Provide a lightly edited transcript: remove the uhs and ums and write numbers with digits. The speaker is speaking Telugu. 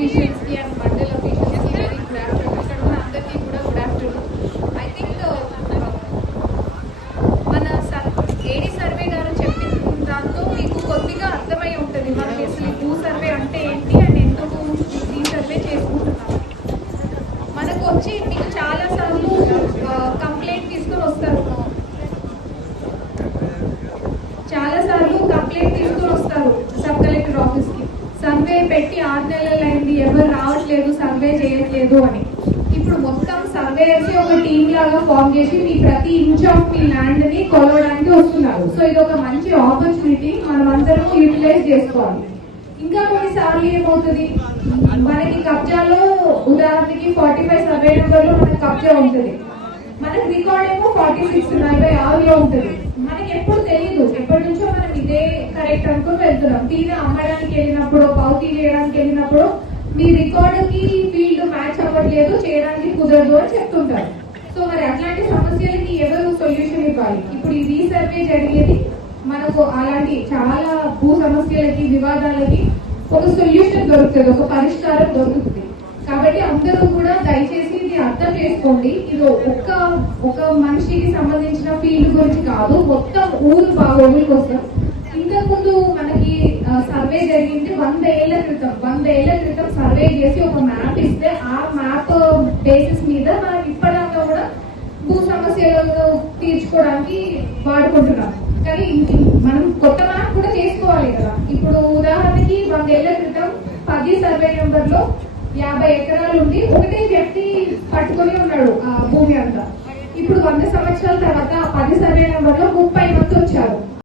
officials ki and mandal officials ki very good afternoon. ఇక్కడ ఉన్న అందరికీ కూడా గుడ్ ఆఫ్టర్నూన్. ఐ థింక్ మన ఏడి సర్వే గారు చెప్పిన దాంతో మీకు కొద్దిగా అర్థమై ఉంటుంది మనకి అసలు భూ సర్వే అంటే ఏంటి అండ్ ఎందుకు ఈ సర్వే చేసుకుంటున్నాం. మనకు వచ్చి మీకు చాలా సార్లు కంప్లైంట్ తీసుకొని వస్తారు, సబ్ కలెక్టర్ ఆఫీస్ కి. సర్వే పెట్టి 6 నెలలు అయింది, ఎవరు రావట్లేదు, సర్వే చేయట్లేదు అని. ఇప్పుడు మొత్తం సర్వేయర్స్ ఒక టీమ్ లాగా ఫామ్ చేసి మీ ప్రతి ఇంచ్ ఆఫ్ మీ ల్యాండ్ ని కొలవడానికి వస్తున్నారు. సో ఇది ఒక మంచి ఆపర్చునిటీ, మనం అందరం యూటిలైజ్ చేసుకోవాలి. ఇంకా కొన్నిసార్లు ఏమవుతుంది, మనకి కబ్జాలో ఉదాహరణకి 45 సర్వే నెంబర్ లో మనకి కబ్జా ఉంటుంది, మనకి రికార్డ్ ఏమో 46 46లో ఉంటుంది. మనకి ఎప్పుడు తెలియదు, ఎప్పటి నుంచో మనం ఇదే కరెక్ట్ అనుకుని వెళ్తున్నాం. తీరా అమ్మడానికి వెళ్ళినప్పుడు, పౌతీ చేయడానికి వెళ్ళినప్పుడు మీ రికార్డు కి ఫీల్డ్ మ్యాచ్ అవ్వట్లేదు, చేయడానికి కుదరదు అని చెప్తుంటారు. సో మరి అట్లాంటి సమస్యలకి ఎవరు సొల్యూషన్ ఇవ్వాలి? ఇప్పుడు ఈ రీసర్వే జరిగేది మనకు అలాంటి చాలా భూ సమస్యలకి, వివాదాలకి ఒక సొల్యూషన్ దొరుకుతుంది, ఒక పరిష్కారం దొరుకుతుంది. కాబట్టి అందరూ కూడా దయచేసి ఇది అర్థం చేసుకోండి. ఇది ఒక మనిషికి సంబంధించిన ఫీల్డ్ గురించి కాదు, మొత్తం ఊరు బాగోగుల కోసం. ఇంతకుముందు మనకి సర్వే జరిగింది 100 ఏళ్ల క్రితం సర్వే చేసి ఒక మ్యాప్ ఇస్తే ఆ మ్యాప్ బేసిస్ మీద మనం ఇప్పటిదాకా కూడా భూ సమస్యలను తీర్చుకోవడానికి వాడుకుంటున్నాం. కానీ మనం కొత్త మ్యాప్ కూడా చేసుకోవాలి కదా. ఇప్పుడు ఉదాహరణకి 100 ఏళ్ల క్రితం 10 సర్వే నెంబర్ లో 50 ఎకరాలు ఉండి ఒకటే వ్యక్తి పట్టుకొని ఉన్నాడు ఆ భూమి అంతా. ఇప్పుడు 100 సంవత్సరాల తర్వాత 10 సర్వే నెంబర్ లో 30 మంది వచ్చారు.